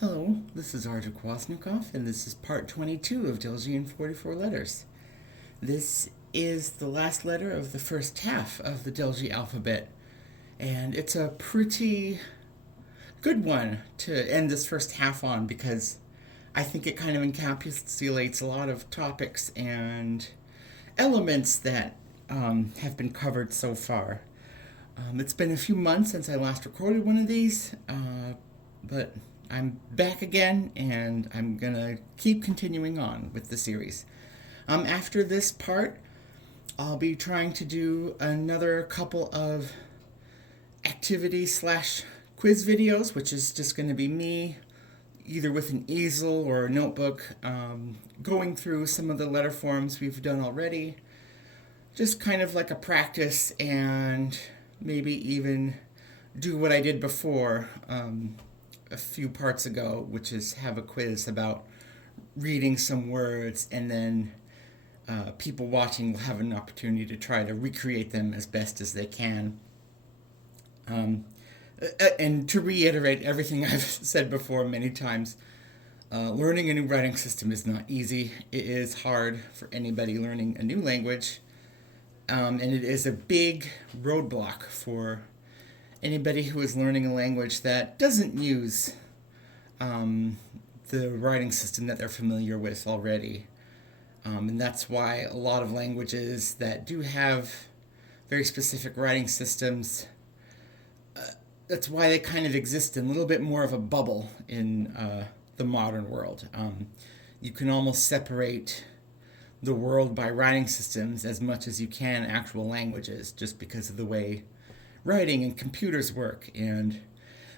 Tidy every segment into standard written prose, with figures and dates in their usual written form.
Hello, this is Artur Kwasnikov, and this is part 22 of Delzhi in 44 letters. This is the last letter of the first half of the Delzhi alphabet, and it's a pretty good one to end this first half on because I think it kind of encapsulates a lot of topics and elements that have been covered so far. It's been a few months since I last recorded one of these, but I'm back again and I'm gonna keep continuing on with the series. After this part, I'll be trying to do another couple of activity slash quiz videos, which is just going to be me either with an easel or a notebook going through some of the letter forms we've done already, just kind of like a practice, and maybe even do what I did before a few parts ago, which is have a quiz about reading some words, and then people watching will have an opportunity to try to recreate them as best as they can. And to reiterate everything I've said before many times, learning a new writing system is not easy. It is hard for anybody learning a new language, and it is a big roadblock for anybody who is learning a language that doesn't use the writing system that they're familiar with already. And that's why a lot of languages that do have very specific writing systems, that's why they kind of exist in a little bit more of a bubble in the modern world. You can almost separate the world by writing systems as much as you can actual languages, just because of the way writing and computers work. And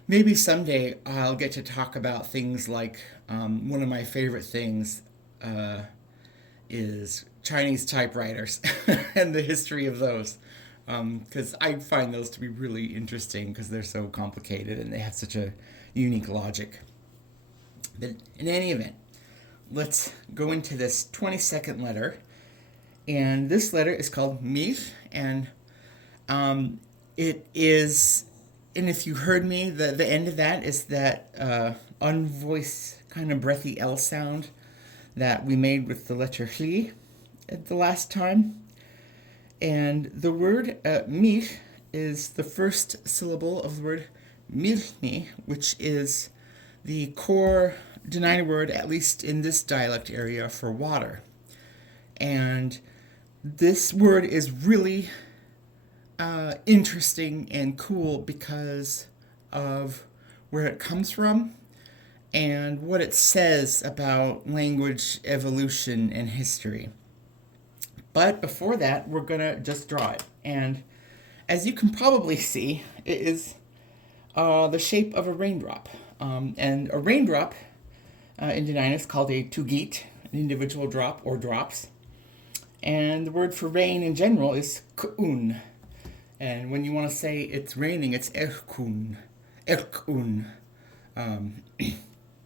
maybe someday I'll get to talk about things like one of my favorite things is Chinese typewriters and the history of those. Because I find those to be really interesting because they're so complicated and they have such a unique logic. But in any event, let's go into this 22nd letter. And this letter is called mir, and it is, and if you heard me, the end of that is that unvoiced kind of breathy L sound that we made with the letter hi at the last time. And the word mir is the first syllable of the word mirni, which is the core Dena'ina word, at least in this dialect area, for water. And this word is really interesting and cool because of where it comes from and what it says about language evolution and history. But before that, we're going to just draw it. And as you can probably see, it is the shape of a raindrop. And a raindrop in Dena'ina is called a tugit, an individual drop or drops. And the word for rain in general is ku'un. And when you want to say it's raining, it's erkun. Erkun.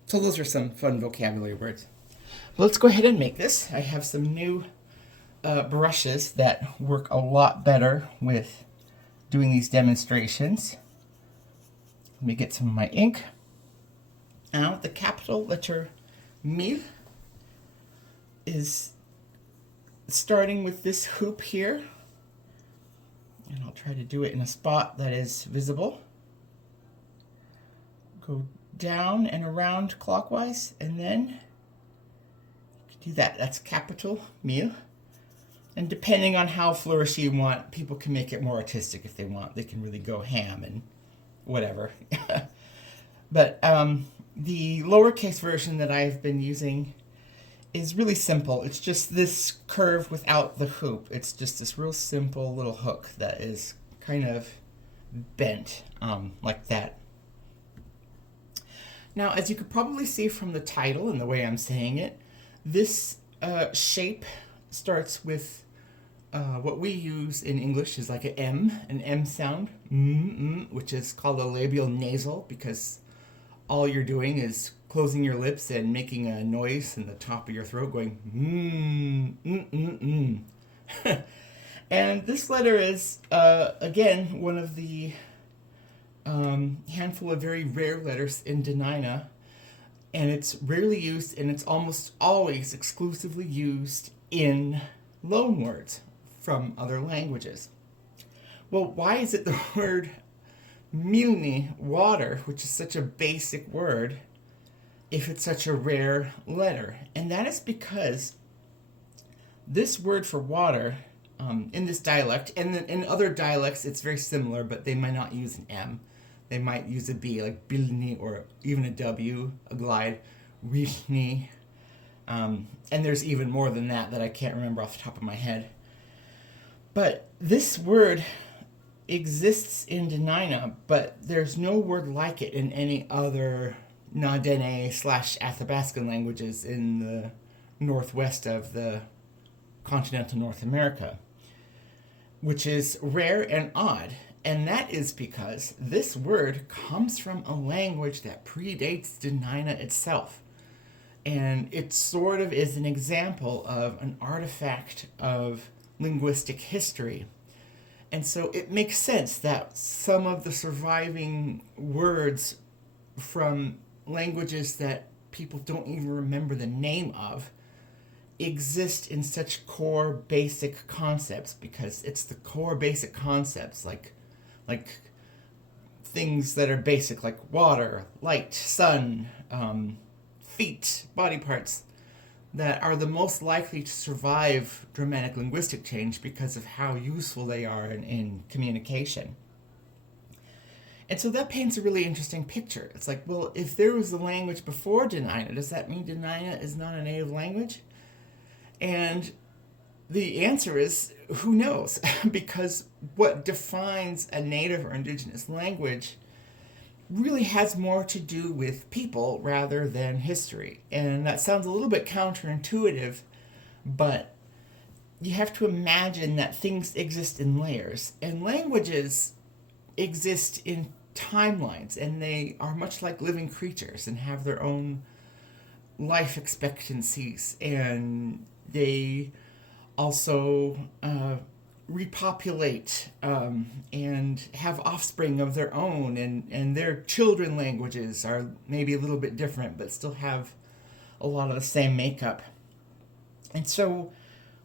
So those are some fun vocabulary words. Let's go ahead and make this. I have some new brushes that work a lot better with doing these demonstrations. Let me get some of my ink. Now the capital letter mir is starting with this hoop here. And I'll try to do it in a spot that is visible. Go down and around clockwise, and then do that. That's capital mir. And depending on how flourishy you want, people can make it more artistic if they want. They can really go ham and whatever. But the lowercase version that I've been using is really simple. It's just this curve without the hoop. It's just this real simple little hook that is kind of bent like that. Now, as you could probably see from the title and the way I'm saying it, this shape starts with what we use in English is like an M sound, which is called a labial nasal because all you're doing is closing your lips and making a noise in the top of your throat going And this letter is, again, one of the handful of very rare letters in Dena'ina and it's rarely used, and it's almost always exclusively used in loanwords from other languages. Well, why is it the word milni, water, which is such a basic word, if it's such a rare letter? And that is because this word for water, in this dialect, and in other dialects it's very similar, but they might not use an M. They might use a B, like bilni, or even a W, a glide, rilni. And there's even more than that I can't remember off the top of my head. But this word exists in Dena'ina, but there's no word like it in any other Na-Dene/Athabascan languages in the northwest of the continental North America, which is rare and odd. And that is because this word comes from a language that predates Dena'ina itself. And it sort of is an example of an artifact of linguistic history. And so it makes sense that some of the surviving words from languages that people don't even remember the name of exist in such core basic concepts, because it's the core basic concepts like things that are basic, like water, light, sun, feet, body parts, that are the most likely to survive dramatic linguistic change because of how useful they are in communication. And so that paints a really interesting picture. It's like, well, if there was a language before Dena'ina, does that mean Dena'ina is not a native language? And the answer is, who knows? Because what defines a native or indigenous language really has more to do with people rather than history. And that sounds a little bit counterintuitive, but you have to imagine that things exist in layers, and languages exist in timelines, and they are much like living creatures and have their own life expectancies, and they also repopulate and have offspring of their own, and their children languages are maybe a little bit different but still have a lot of the same makeup. And so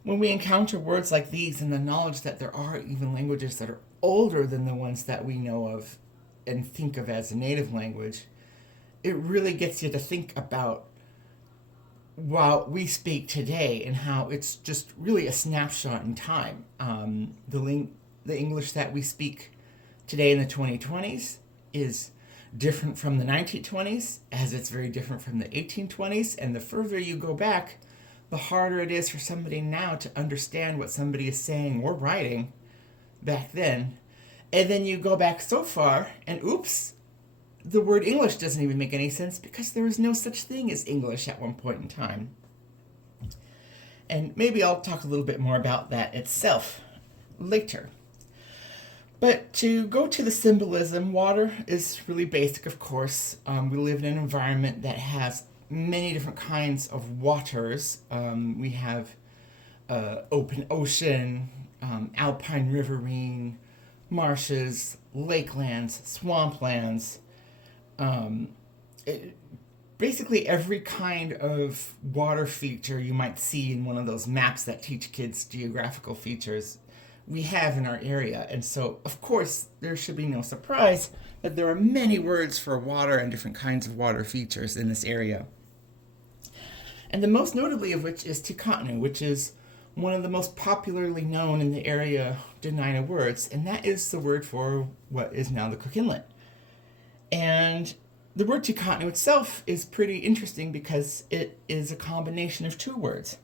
when we encounter words like these, and the knowledge that there are even languages that are older than the ones that we know of and think of as a native language, it really gets you to think about what we speak today and how it's just really a snapshot in time. The English that we speak today in the 2020s is different from the 1920s, as it's very different from the 1820s, and the further you go back, the harder it is for somebody now to understand what somebody is saying or writing back then. And then you go back so far, and oops, the word English doesn't even make any sense, because there was no such thing as English at one point in time. And maybe I'll talk a little bit more about that itself later. But to go to the symbolism, water is really basic, of course. We live in an environment that has many different kinds of waters. We have open ocean, alpine riverine, marshes, lakelands, swamplands. Basically every kind of water feature you might see in one of those maps that teach kids geographical features, we have in our area. And so, of course, there should be no surprise that there are many words for water and different kinds of water features in this area. And the most notably of which is Tikatnu, which is one of the most popularly known in the area Dena'ina words, and that is the word for what is now the Cook Inlet. And the word Tikatnu itself is pretty interesting because it is a combination of two words.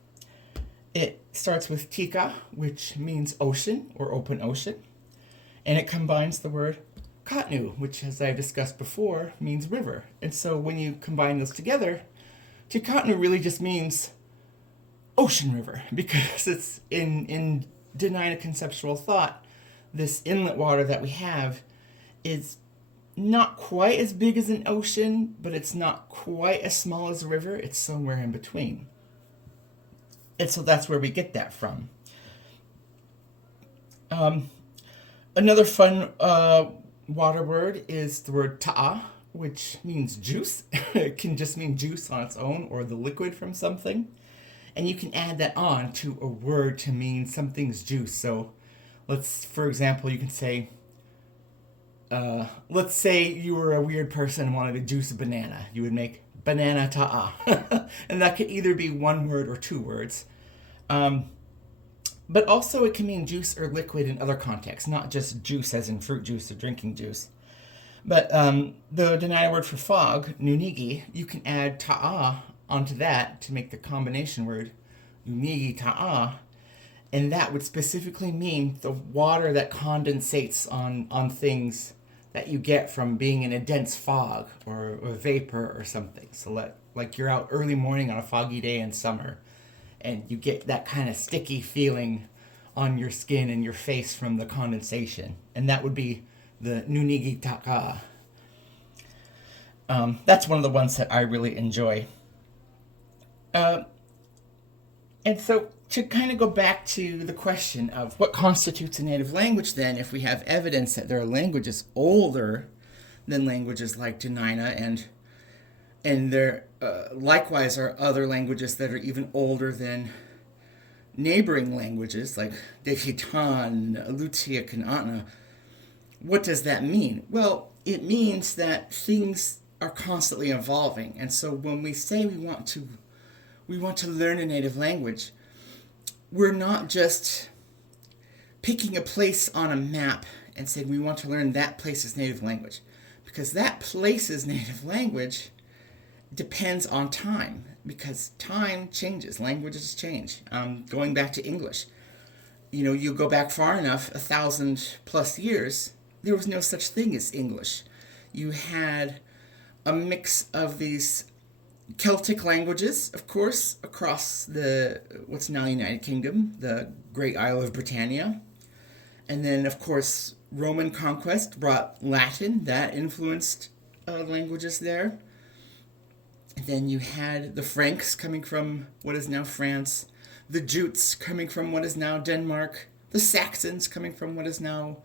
It starts with tika, which means ocean or open ocean, and it combines the word katnu, which, as I discussed before, means river. And so when you combine those together, Tikatnu really just means ocean river, because it's in Dena'ina conceptual thought, this inlet water that we have is not quite as big as an ocean, but it's not quite as small as a river. It's somewhere in between. And so that's where we get that from. Another fun water word is the word ta'a, which means juice. It can just mean juice on its own or the liquid from something. And you can add that on to a word to mean something's juice. So for example, you can say, let's say you were a weird person and wanted to juice a banana. You would make banana ta'a. And that could either be one word or two words. But also it can mean juice or liquid in other contexts, not just juice as in fruit juice or drinking juice. But the Dena'ina word for fog, nunigi, you can add ta'a onto that to make the combination word nunigi ta'a, and that would specifically mean the water that condensates on things that you get from being in a dense fog or vapor or something. So like you're out early morning on a foggy day in summer, and you get that kind of sticky feeling on your skin and your face from the condensation, and that would be the nunigi taka. That's one of the ones that I really enjoy. And so to kind of go back to the question of what constitutes a native language then, if we have evidence that there are languages older than languages like Dena'ina, and there likewise are other languages that are even older than neighboring languages like Dehitan, Alutiiq, and Atna, what does that mean? Well, it means that things are constantly evolving. And so when we say we want to learn a native language, we're not just picking a place on a map and saying we want to learn that place's native language, because that place's native language depends on time, because time changes, languages change. Going back to English, you go back far enough, 1,000+ years, there was no such thing as English. You had a mix of these Celtic languages, of course, across what's now United Kingdom, the great Isle of Britannia. And then, of course, Roman conquest brought Latin. That influenced languages there. And then you had the Franks coming from what is now France, the Jutes coming from what is now Denmark, the Saxons coming from what is now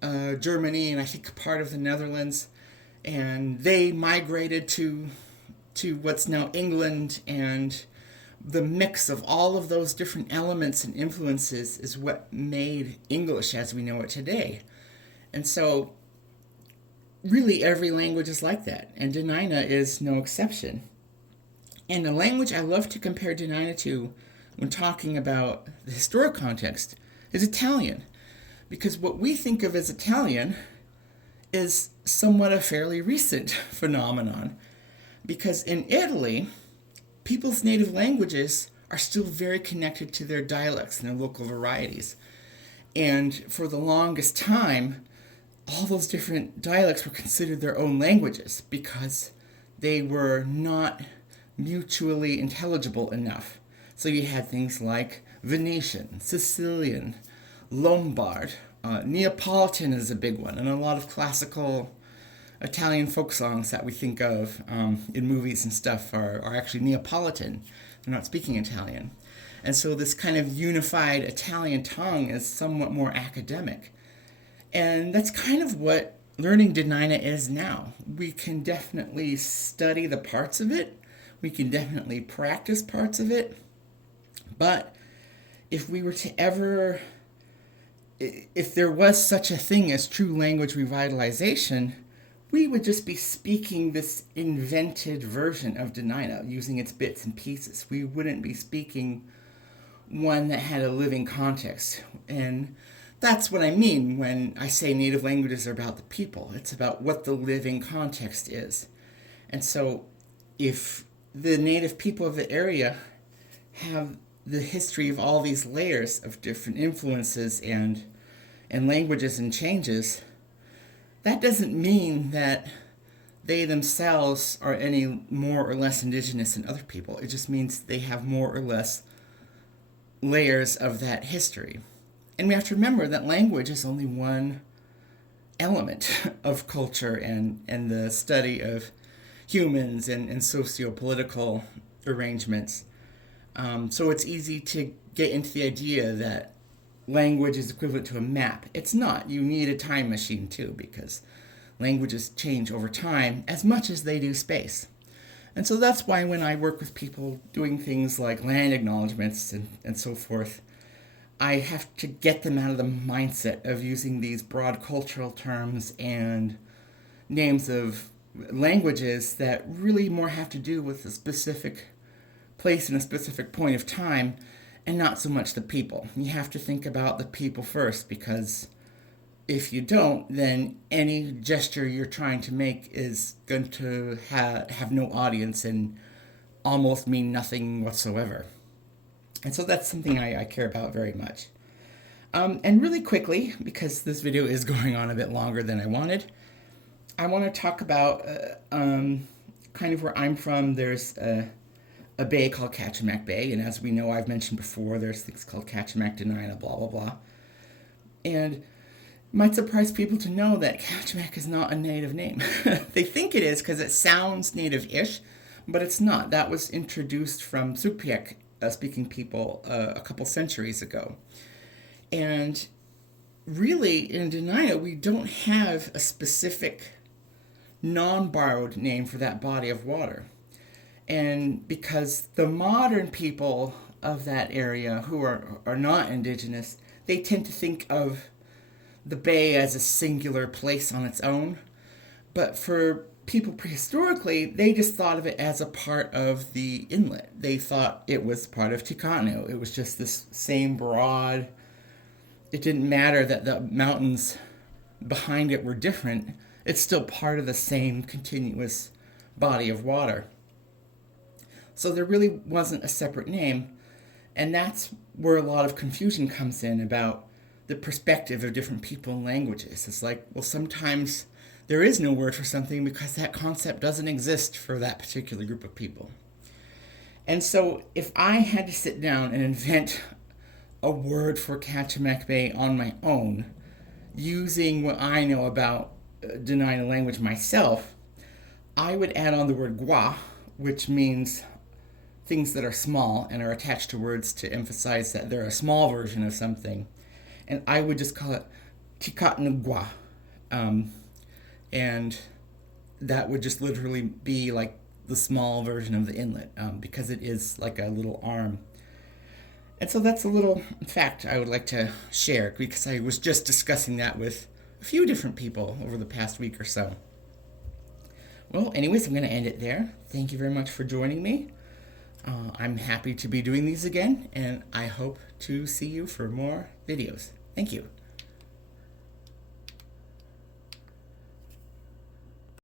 Germany and I think part of the Netherlands. And they migrated to what's now England, and the mix of all of those different elements and influences is what made English as we know it today. And so really every language is like that, and Dena'ina is no exception. And a language I love to compare Dena'ina to when talking about the historic context is Italian, because what we think of as Italian is somewhat a fairly recent phenomenon, because in Italy, people's native languages are still very connected to their dialects and their local varieties. And for the longest time, all those different dialects were considered their own languages because they were not mutually intelligible enough. So you had things like Venetian, Sicilian, Lombard, Neapolitan is a big one, and a lot of classical Italian folk songs that we think of in movies and stuff are actually Neapolitan. They're not speaking Italian. And so this kind of unified Italian tongue is somewhat more academic. And that's kind of what learning Dena'ina is now. We can definitely study the parts of it. We can definitely practice parts of it. But if we were to ever, if there was such a thing as true language revitalization, we would just be speaking this invented version of Dena'ina, using its bits and pieces. We wouldn't be speaking one that had a living context. And that's what I mean when I say native languages are about the people. It's about what the living context is. And so if the native people of the area have the history of all these layers of different influences and languages and changes, that doesn't mean that they themselves are any more or less indigenous than other people. It just means they have more or less layers of that history. And we have to remember that language is only one element of culture and the study of humans and socio-political arrangements. So it's easy to get into the idea that language is equivalent to a map. It's not. You need a time machine too, because languages change over time as much as they do space. And so that's why when I work with people doing things like land acknowledgments and so forth, I have to get them out of the mindset of using these broad cultural terms and names of languages that really more have to do with a specific place and a specific point of time and not so much the people. You have to think about the people first, because if you don't, then any gesture you're trying to make is going to have no audience and almost mean nothing whatsoever. And so that's something I care about very much. And really quickly, because this video is going on a bit longer than I wanted, I want to talk about kind of where I'm from. There's a bay called Kachemak Bay, and as we know, I've mentioned before, there's things called Nichił Dena'ina, blah, blah, blah. And it might surprise people to know that Kachemak is not a native name. They think it is because it sounds native-ish, but it's not. That was introduced from Sugpiaq speaking people a couple centuries ago. And really, in Dena'ina, we don't have a specific non-borrowed name for that body of water. And because the modern people of that area who are not indigenous, they tend to think of the bay as a singular place on its own. But for people prehistorically, they just thought of it as a part of the inlet. They thought it was part of Tikanu. It was just this same broad. It didn't matter that the mountains behind it were different. It's still part of the same continuous body of water. So there really wasn't a separate name, and that's where a lot of confusion comes in about the perspective of different people and languages. It's like, well, sometimes there is no word for something because that concept doesn't exist for that particular group of people. And so if I had to sit down and invent a word for Kachemak Bay on my own, using what I know about Dena'ina language myself, I would add on the word gwa, which means things that are small and are attached to words to emphasize that they're a small version of something. And I would just call it Tikatnugwa. And that would just literally be like the small version of the inlet, because it is like a little arm. And so that's a little fact I would like to share, because I was just discussing that with a few different people over the past week or so. Well, anyways, I'm going to end it there. Thank you very much for joining me. I'm happy to be doing these again, and I hope to see you for more videos. Thank you.